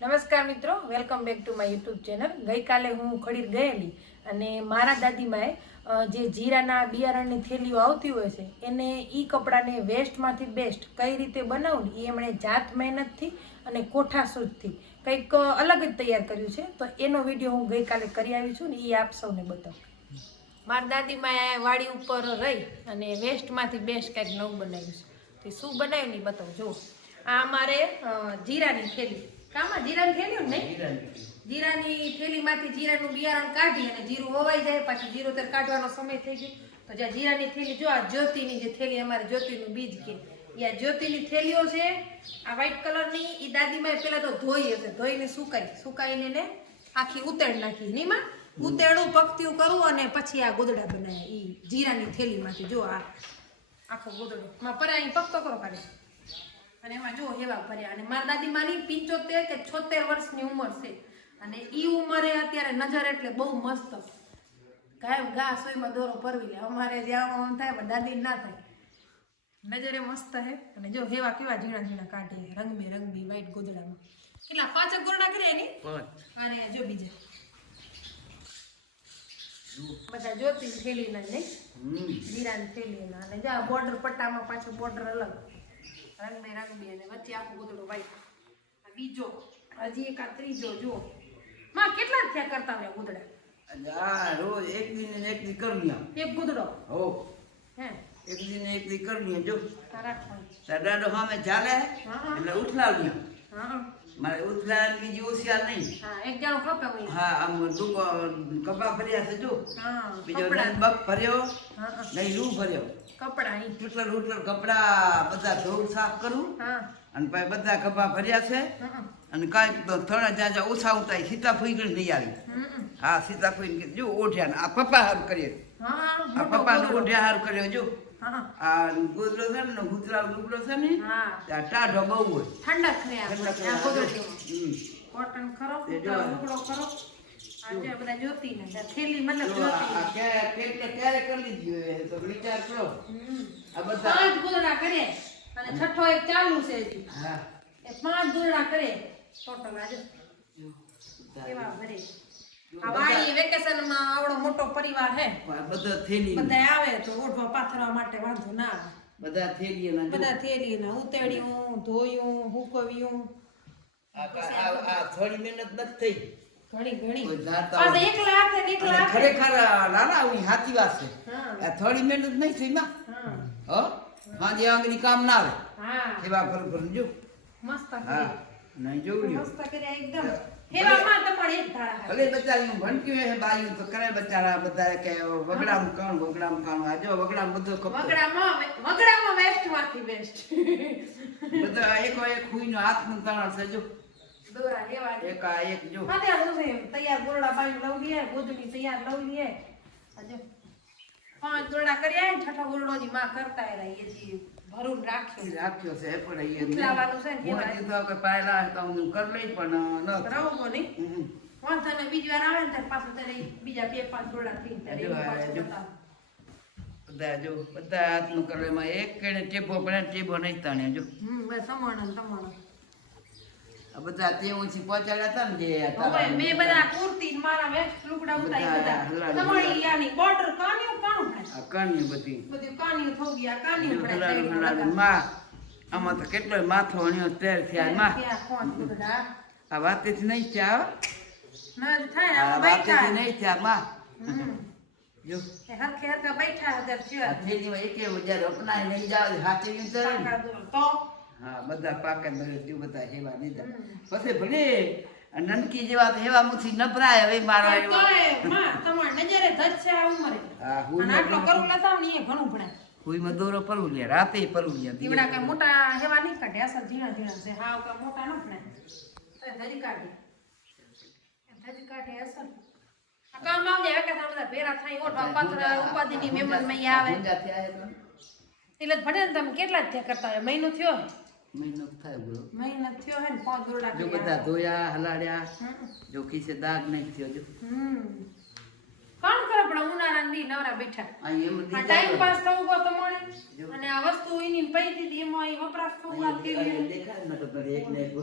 નમસ્કાર મિત્રો welcome back to my YouTube channel ગઈકાલે હું ખડીર ગયેલી અને મારા દાદીમાએ જે જીરાના બિયારણની થેલીઓ આવતી હોય છે, એને એ કપડાને વેસ્ટમાંથી બેસ્ટ કઈ રીતે બનાવવું એ એમણે જાત મહેનતથી અને કોઠા સૂઝથી કંઈક અલગ જ તૈયાર કર્યું છે. તો એનો વીડિયો હું ગઈકાલે કરી આવી છું ને એ આપ સૌને બતાવું. મારા દાદીમાએ વાડી ઉપર રહી અને વેસ્ટમાંથી બેસ્ટ કંઈક નવું બનાવ્યું છે. તો શું બનાવ્યું નહીં બતાવું. જુઓ. આ અમારે જીરાની થેલી. કામાં જીરાની થેલી ને જીરાની થેલીમાંથી જીરાનું બિયારણ કાઢી અને જીરું વવાઈ જાય પાછું જીરું ત્યારે કાઢવાનો સમય થઈ ગયો. તો જ્યાં જીરાની થેલી જો આ જ્યોતિની જે થેલી અમારે જ્યોતિનું બીજ કે એ આ જ્યોતિની થેલીઓ છે આ વ્હાઈટ કલરની એ દાદીમાં પહેલાં તો ધોઈ હશે. ધોઈને સુકાઈ. સુકાઈને એને આખી ઉતેડ નાખી. નીમાં ઉતેડું પકતિયું કરું અને પછી આ ગોદડા બનાવ્યા એ જીરાની થેલીમાંથી જો આ આખો ગોદડો. માં પરા અહીં પકતો કરો કાઢે અને એમાં જો એવા ભર્યા. અને મારા દાદી માની પિંચોતેર કે છોતેર વર્ષની ઉંમર છે. અને ઈ ઉંમરે અત્યારે નજર એટલે બહુ મસ્ત. ગાય ગા સોયમાં દોરો ભરવી લે. અમારે જ્યાં આમ થાય પણ દાદી ના થાય. નજરે મસ્ત હે. અને જો હેવા કેવા ઝીણા ઝીણા કાઢે રંગબે રંગબી વ્હાઈટ ગોદડામાં. કેટલા? પાંચ ગોરડા કર્યા એની? અને જો બીજા. બધા જોતી થેલીના નહીં જીરા થેલી ના અને જા બોર્ડર પટ્ટામાં પાછું બોર્ડર અલગ. રંગબેરંગી અને વચ્ચે આખું ગોદડો વ્હાઈટ આ બીજો હજી એક આ ત્રીજો જો માં કેટલા થયા કરતા હોય ગોદડા? રોજ એક દિન એક દી કરનિયા એક ગોદડો? હો. હે? એક દિન ને એક દી કરનિયા જો. સડાડો સામે ચાલે. એટલે ઉથલાવ્યા હા મારે ઉથલા બીજી ઓછિયા નહીં. હા એક જણો કપે હોય. હા આમ ડુંગો કપા ભર્યા છે જો. હા બીજો કપડા. બપ ભર્યો. નહીં રૂ ભર્યો? કપડા ઉટલ ઉટલ કપડા બધા ધોળ સાફ કરું અને પછી બધા કપા ભર્યા છે. અને કાંઈક તો થોડા જ્યાં ઓછા ઉતાય સીતાફઈ ગઈ નહીં આવી. હા સીતાફઈ જો ઓઢ્યા ને. આ પપ્પા હારું કરીએ આ પપ્પા પપ્પાનો ઓઢ્યા હારું કર્યો જો. આ ગોદરો છે ને ગુજરાત લુગડો છે ને આ ટાઢો બહુ હોય. ઠંડક ઠંડક. કોટન ખરો લુગડો ખરો. આજે બધા જોતી ને થેલી મતલબ જો આ- જોતી આ ક્યારે ક્યારે કરી લીધી હોય તો વિચાર કરો. આ બધા પાંચ ગોદડા કરે અને છઠ્ઠો એક ચાલુ છે હજી. હા. એ પાંચ ગોદડા કરે ટોટલ આજે કેવા ભરે. આ બધા- વાણી વેકેશનમાં આવડો મોટો પરિવાર હે. બધા થેલી બધા આવે તો ઓઢવા પાથરવા માટે વાંધો ના આવે. બધા થેલી બધા થેલી ને ઉતેડ્યું ધોયું હુકવ્યું. આ આ આ થોડી મહેનત નથી થઈ. ઘણી ઘણી. કોઈ જાતા પાછા હોય. એકલા હાથે એકલા ખરેખર નાના આવી સાચી વાત છે. થોડી મહેનત નહીં થઈ માં. હા. હો? આંગળી કામ ના આવે. સેવા ફર ફર જો. મસ્ત હા. નહીં જોયું મસ્ત કર્યા એકદમ. હેવામાં તમારે એક ધારા હાલે. ભલે બચારીયું ભણક્યું હે બાયું તો કરે બચારા બધા કે વગડામ કાણ વગડામ કાણ આ જો વગડામ બધો કપતો વગડામાં વે- વગડામાં વેસ્ટમાંથી વેસ્ટ બધા એકો એક હુઈનો તાણ છે જો. દોરા લેવા દે. એક એક જો માથે આ છે? તૈયાર ગોળડા બાઈ લઉં લઈએ ગોદડી તૈયાર લઉં લઈએ જો. પાંચ ગોળડા કર્યા ને છઠ્ઠો ગોળડો ની માં કરતા રહ્યા એ જે ભरून ઈ રાખ્યો રાખ્યો છે પણ ઈ ઉથલાવાનું છે ને હું તો કે પાયલા તો હું કર લઈ પણ ન રહું નહીં હમ. વાંધો બીજી વાર આવે ને ત્યારે પાછું ત્યારે બીજા બે પાંચ ગોળડા થઈ ત્યારે. બધા જો બધા હાથનું કરે એમાં એક કેણે ટેબો પડે ટેબો નહીં તાણે જો હમ બસ. આ બધા તે ઊંચી પહોંચાડ્યા હતા ને જે હવે મે બધા કુર્તી મારા વેસ્ટ લુગડા ઉતારી બધા તમારી યાની બોર્ડર કાન્યું કાણું થાય. આ કણની બધી. બધું કાન્યું થઈ ગયા કાન્યું પડે. માં આમાં તો કેટલો માથો અણ્યો તેર થયા માં? આ વાતે થી નહીં થયા ના થાય આ વાતે થી નહીં થયા માં. જો. હરખે હરખા બેઠા હતા થયો. થેલીમાં એક એવું અપનાય નહીં જાવ હાથે. તો? હા બધા પાકે બધે બધા હેવા લીધા પછી ભલે નનકી જેવા તો હેવા મુથી નપરાય હવે મારો તો આવ્યો એ માં નજરે ધજ છે આ ઉંમરે. હા હું આટલો કરું લતાવ ને એ ઘણું ભણાય. કોઈ દોરો પરવું લે રાતે પરવું લે દીવડા કે મોટા હેવા નહીં કાઢે અસર ઝીણા ઝીણા છે. હાવ કે મોટા ન ભણાય. તો ધજી કાઢે. ધજ કાઢે અસલ કામ આવજે કે બધા ભેરા થાય ઓઠવા પાથરા ઉપાધિની મેમનમાં આવે. હે એટલે ભણે ને તમે કેટલા થયા કરતા હોય મહિનો થયો? મહિનો થાય બરો. મહિનો થયો હે ને પાંચ દોરડા જો બધા ધોયા હલાડ્યા જો ખીસે દાગ નહીં થયો જો. કોણ કરે પણ ઉનાળા દી નવરા બેઠા? અહીં એમ આ ટાઈમ પાસ થવું ગયો તમારે અને આ વસ્તુ એની પૈ દીધી એમાં એ વપરાશ થવું આ કેવી દેખાય ન તો એક ને એક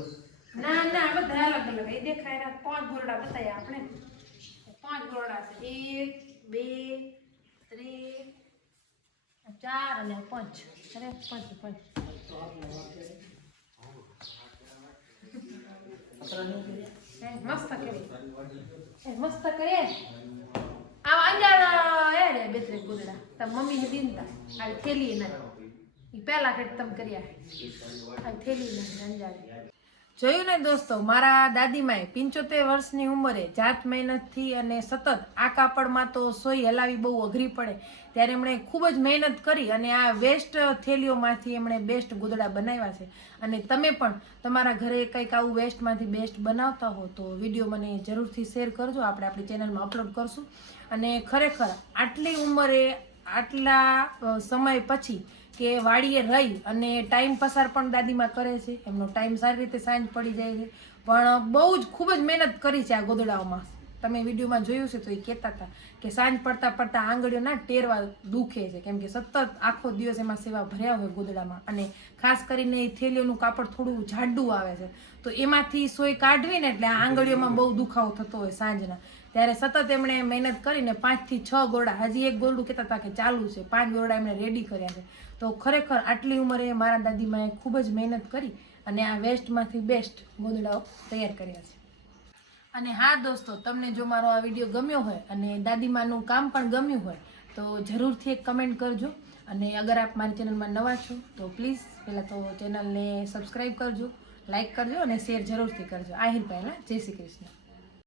ના ના બધા અલગ અલગ. એ દેખાય એના પાંચ ગોરડા બતાયા આપણે. પાંચ ગોરડા છે. એક બે ત્રણ ચાર અને પાંચ અરે પાંચ પાંચ મસ્ત કરી મસ્ત કરીએ આ અંજાર એડે બે ત્રણ ગોદડા તમે મમ્મી ને દીનતા આ થેલી ના એ પહેલા કે તમે કર્યા આ થેલી ના અંજાર જોયું ને દોસ્તો, મારા દાદીમાએ પંચોતેર વર્ષની ઉંમરે જાત મહેનતથી અને સતત આ કાપડમાં તો સોય હલાવી બહુ અઘરી પડે. ત્યારે એમણે ખૂબ જ મહેનત કરી અને આ વેસ્ટ થેલીઓમાંથી એમણે બેસ્ટ ગોદડા બનાવ્યા છે. અને તમે પણ તમારા ઘરે કંઈક આવું વેસ્ટમાંથી બેસ્ટ બનાવતા હો તો વીડિયો મને જરૂરથી શેર કરજો. આપણે આપણી ચેનલમાં અપલોડ કરશું. અને ખરેખર આટલી ઉંમરે, આટલા સમય પછી કે વાડીએ રહી અને ટાઈમ પસાર પણ દાદીમાં કરે છે. એમનો ટાઈમ સારી રીતે સાંજ પડી જાય છે. પણ બહુ જ ખૂબ જ મહેનત કરી છે આ ગોદડાઓમાં. તમે વિડીયોમાં જોયું છે તો એ કહેતા હતા કે સાંજ પડતા પડતા આંગળીઓના ટેરવા દુખે છે. કેમ કે સતત આખો દિવસ એમાં સેવા ભર્યા હોય ગોદડામાં. અને ખાસ કરીને એ થેલીઓનું કાપડ થોડું જાડું આવે છે. તો એમાંથી સોય કાઢવીને એટલે આંગળીઓમાં બહુ દુખાવો થતો હોય સાંજના. ત્યારે સતત એમણે મહેનત કરીને પાંચથી છ ગોરડા, હજી એક ગોરડું કહેતા હતા કે ચાલુ છે, પાંચ ગોરડા એમણે રેડી કર્યા છે. તો ખરેખર આટલી ઉંમરે મારા દાદીમાએ ખૂબ જ મહેનત કરી અને આ વેસ્ટમાંથી બેસ્ટ ગોદડાઓ તૈયાર કર્યા છે. અને હા દોસ્તો, તમને જો મારો આ વીડિયો ગમ્યો હોય અને દાદીમાનું કામ પણ ગમ્યું હોય, તો જરૂરથી એક કમેન્ટ કરજો. અને અગર આપ મારી ચેનલમાં નવા છો, તો પ્લીઝ પહેલાં તો ચેનલને સબસ્ક્રાઈબ કરજો લાઈક કરજો અને શેર જરૂરથી કરજો. આહિર પહેલાં, જય શ્રી કૃષ્ણ.